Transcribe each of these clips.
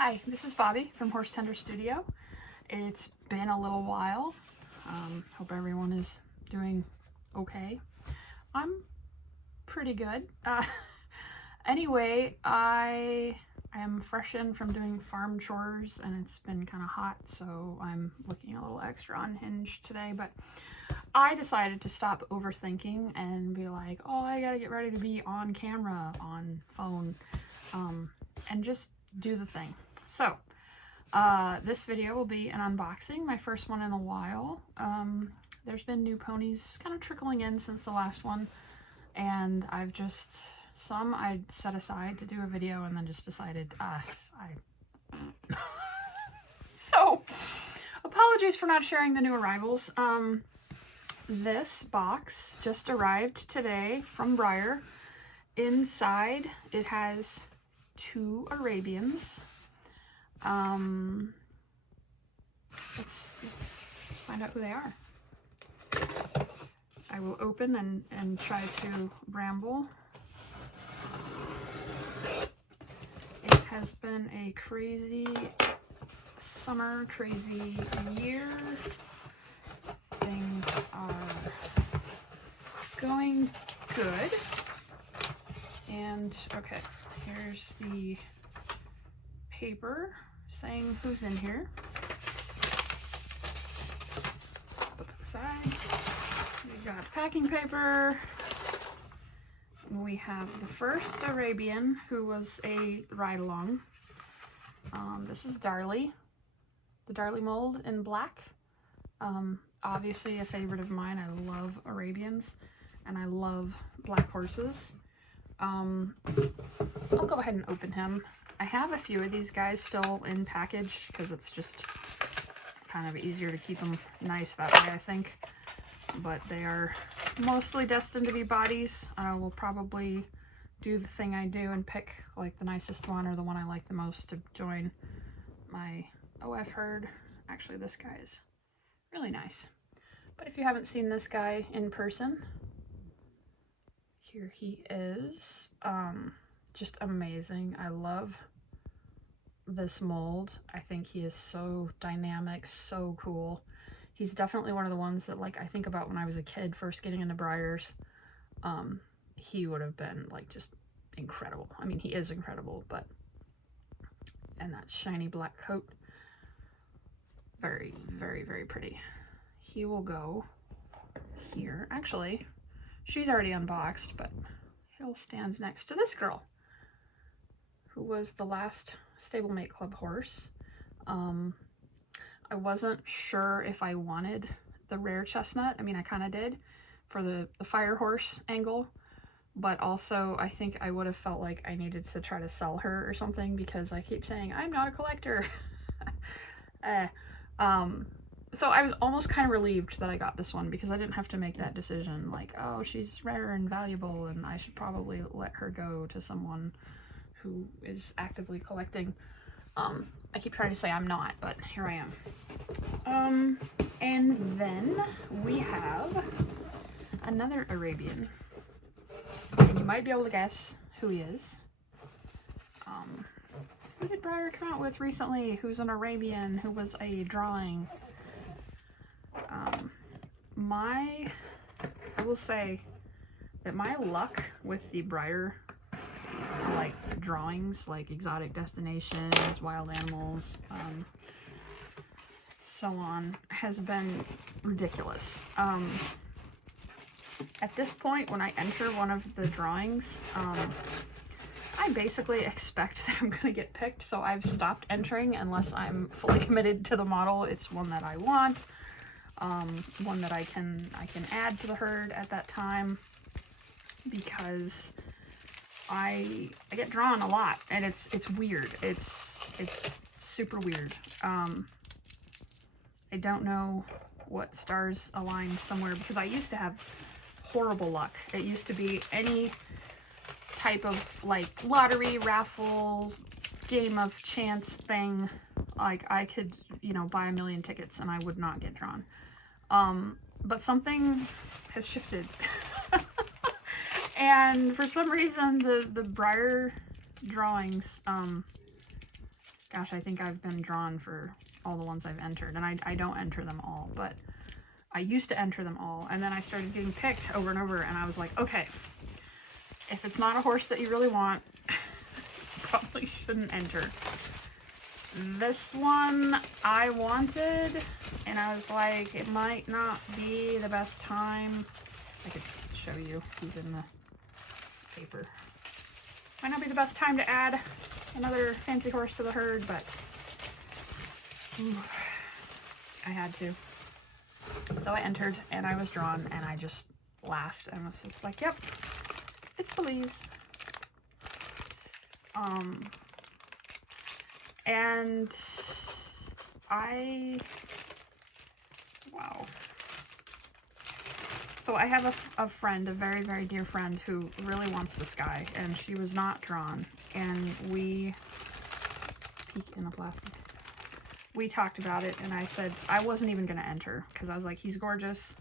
Hi, this is Bobby from Horse Tender Studio. It's been a little while. Hope everyone is doing okay. I'm pretty good. Anyway, I am fresh in from doing farm chores and it's been kind of hot, so I'm looking a little extra unhinged today, but I decided to stop overthinking and be like, oh, I gotta get ready to be on camera, on phone, and just do the thing. So, this video will be an unboxing, my first one in a while. There's been new ponies kind of trickling in since the last one, and I've just, some I set aside to do a video and then just decided, So, apologies for not sharing the new arrivals. This box just arrived today from Breyer. Inside, it has 2 Arabians. Let's find out who they are. I will open and try to ramble. It has been a crazy summer, crazy year. Things are going good. And okay, here's the paper saying who's in here. Put to the side. We got packing paper. We have the first Arabian, who was a ride-along. This is Darley, the Darley mold in black. Obviously a favorite of mine. I love Arabians and I love black horses. I'll go ahead and open him. I have a few of these guys still in package because it's just kind of easier to keep them nice that way, I think. But they are mostly destined to be bodies. I will probably do the thing I do and pick like the nicest one or the one I like the most to join my OF herd. Actually, this guy is really nice. But if you haven't seen this guy in person, here he is. Just amazing. I love this mold. I think he is so dynamic, so cool. He's definitely one of the ones that, like, I think about when I was a kid first getting into Breyers. He would have been like just incredible. I mean, he is incredible, but and that shiny black coat, very, very, very pretty. He will go here. Actually, she's already unboxed, but he'll stand next to this girl, who was the last Stablemate Club horse. I wasn't sure if I wanted the rare chestnut. I mean, I kind of did for the fire horse angle, but also I think I would have felt like I needed to try to sell her or something because I keep saying I'm not a collector. So I was almost kind of relieved that I got this one because I didn't have to make that decision like, oh, she's rare and valuable and I should probably let her go to someone who is actively collecting. I keep trying to say I'm not, but here I am. And then we have another Arabian. And you might be able to guess who he is. Who did Breyer come out with recently? Who's an Arabian? Who was a drawing? I will say that my luck with the Breyer like drawings, like exotic destinations, wild animals, so on, has been ridiculous. At this point, when I enter one of the drawings, I basically expect that I'm gonna get picked, so I've stopped entering unless I'm fully committed to the model. It's one that I want, one that I can add to the herd at that time, because I get drawn a lot, and it's weird. It's super weird. I don't know what stars align somewhere, because I used to have horrible luck. It used to be any type of like lottery, raffle, game of chance thing. Like I could, you know, buy 1 million tickets and I would not get drawn. But something has shifted. And for some reason, the Breyer drawings Gosh, I think I've been drawn for all the ones I've entered, and I don't enter them all, but I used to enter them all, and then I started getting picked over and over, and I was like, okay, if it's not a horse that you really want, you probably shouldn't enter. This one I wanted, and I was like, it might not be the best time. I could show you, he's in the paper. Might not be the best time to add another fancy horse to the herd, but ooh, I had to. So I entered, and I was drawn, and I just laughed and was just like, yep, it's Belize. And wow. So I have a friend, a very, very dear friend, who really wants this guy, and she was not drawn, and we peek in a plastic. We talked about it, and I said I wasn't even going to enter, because I was like, he's gorgeous.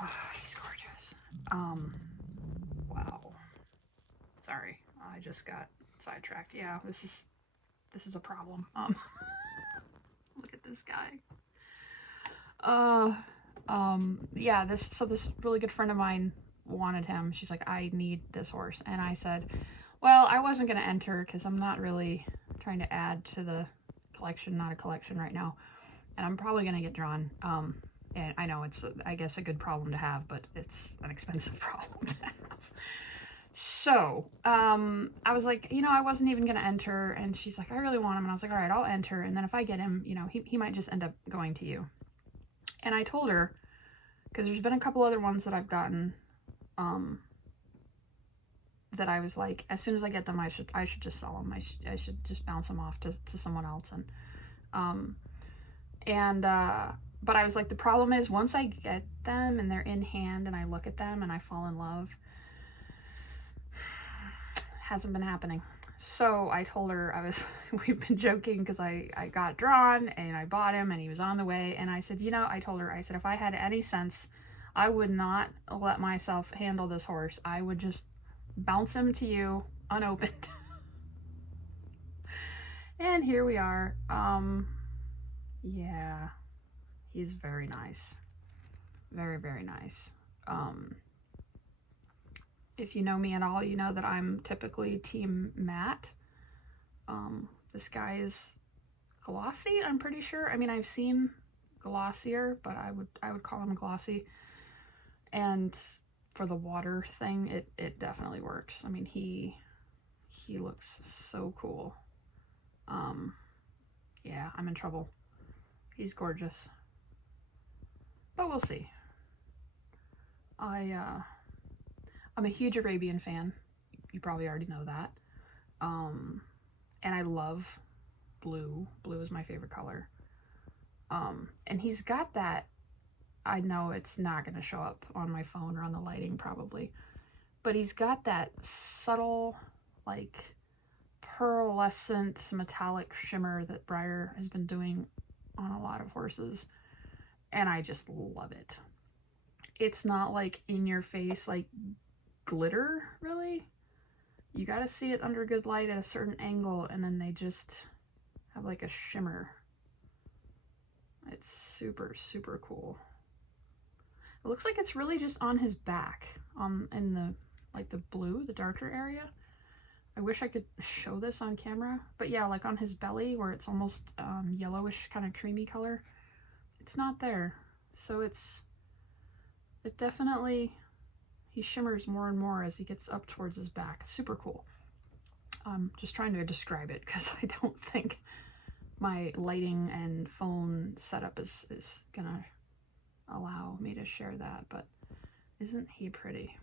Oh, he's gorgeous. Wow. Sorry, I just got sidetracked. Yeah, this is a problem. Look at this guy. Yeah, this really good friend of mine wanted him. She's like, I need this horse. And I said, well, I wasn't going to enter because I'm not really trying to add to the collection, not a collection right now. And I'm probably going to get drawn. And I know it's, I guess, a good problem to have, but it's an expensive problem to have. So, I was like, you know, I wasn't even going to enter. And she's like, I really want him. And I was like, all right, I'll enter. And then if I get him, you know, he might just end up going to you. And I told her, because there's been a couple other ones that I've gotten, that I was like, as soon as I get them, I should just sell them. I should just bounce them off to someone else. But I was like, the problem is once I get them and they're in hand and I look at them and I fall in love, hasn't been happening. So I told her, we've been joking because I got drawn and I bought him and he was on the way. And I said, you know, I told her, I said, if I had any sense, I would not let myself handle this horse. I would just bounce him to you unopened. And here we are. Yeah, he's very nice. Very, very nice. If you know me at all, you know that I'm typically team matte. This guy is glossy, I'm pretty sure. I mean, I've seen glossier, but I would call him glossy. And for the water thing, it definitely works. I mean, he looks so cool. Yeah, I'm in trouble. He's gorgeous. But we'll see. I'm a huge Arabian fan. You probably already know that. And I love blue. Blue is my favorite color. And he's got that, I know it's not going to show up on my phone or on the lighting probably, but he's got that subtle, like, pearlescent metallic shimmer that Breyer has been doing on a lot of horses. And I just love it. It's not like in your face, like glitter, really. You got to see it under good light at a certain angle, and then they just have like a shimmer. It's super, super cool. It looks like it's really just on his back, in the, like, the blue, the darker area. I wish I could show this on camera, but yeah, like on his belly where it's almost yellowish, kind of creamy color, it's not there. So it definitely, he shimmers more and more as he gets up towards his back. Super cool. Just trying to describe it because I don't think my lighting and phone setup is gonna allow me to share that, but isn't he pretty?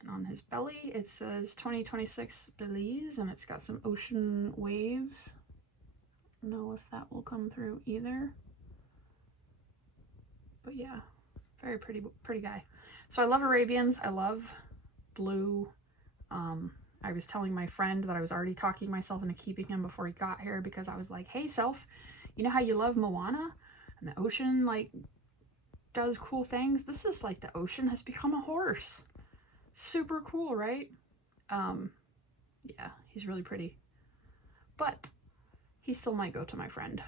And on his belly it says 2026 Belize, and it's got some ocean waves. I don't know if that will come through either, but yeah, very pretty guy. So I love Arabians. I love blue. I was telling my friend that I was already talking myself into keeping him before he got here, because I was like, hey self, you know how you love Moana and the ocean like does cool things? This is like the ocean has become a horse. Super cool, right? Yeah, he's really pretty. but he still might go to my friend.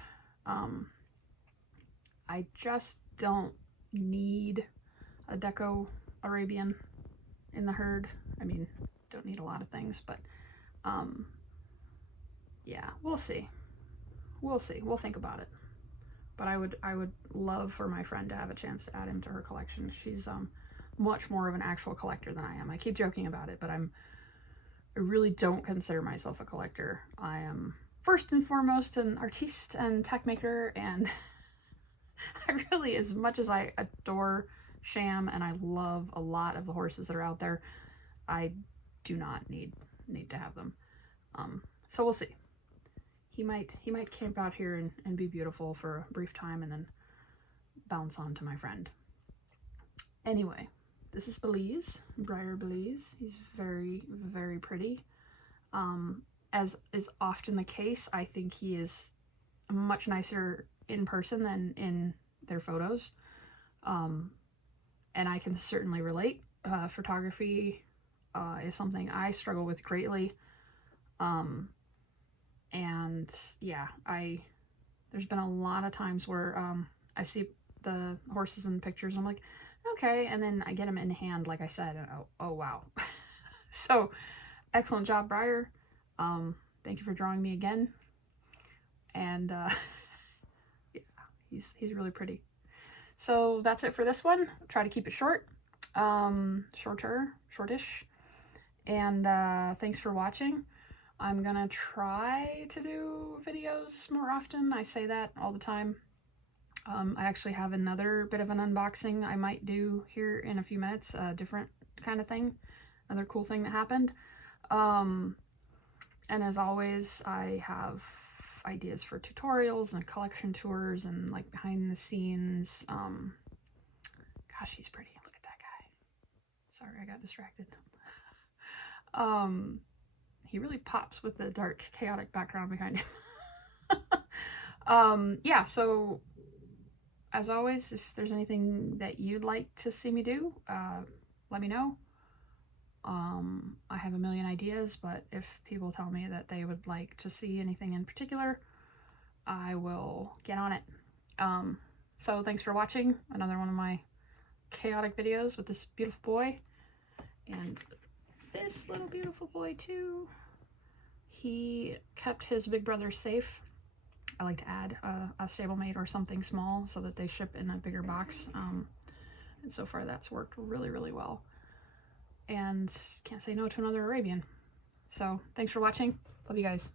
I just don't need a deco Arabian in the herd. I mean, don't need a lot of things, but yeah, we'll see. We'll see. We'll think about it. But I would love for my friend to have a chance to add him to her collection. She's much more of an actual collector than I am. I keep joking about it, but I really don't consider myself a collector. I am first and foremost an artiste and tech maker, and I really, as much as I adore Sham and I love a lot of the horses that are out there, I do not need to have them. So we'll see. He might camp out here and be beautiful for a brief time and then bounce on to my friend. Anyway, this is Belize, Breyer Belize. He's very, very pretty. As is often the case, I think he is much nicer in person than in their photos. And I can certainly relate. Photography is something I struggle with greatly. And yeah, there's been a lot of times where I see the horses in pictures and I'm like, okay, and then I get them in hand, like I said, and oh wow. So excellent job, Breyer. Thank you for drawing me again. And yeah, he's really pretty. So that's it for this one. Try to keep it short, shortish. And thanks for watching. I'm gonna try to do videos more often. I say that all the time. I actually have another bit of an unboxing I might do here in a few minutes, a different kind of thing, another cool thing that happened. And as always, I have ideas for tutorials and collection tours and like behind the scenes. Gosh, he's pretty. Look at that guy. Sorry, I got distracted. He really pops with the dark, chaotic background behind him. Yeah, so as always, if there's anything that you'd like to see me do, let me know. I have a million ideas, but if people tell me that they would like to see anything in particular, I will get on it. So thanks for watching another one of my chaotic videos with this beautiful boy. And this little beautiful boy too. He kept his big brother safe. I like to add a stablemate or something small so that they ship in a bigger box. And so far that's worked really, really well. And can't say no to another Arabian. So thanks for watching. Love you guys.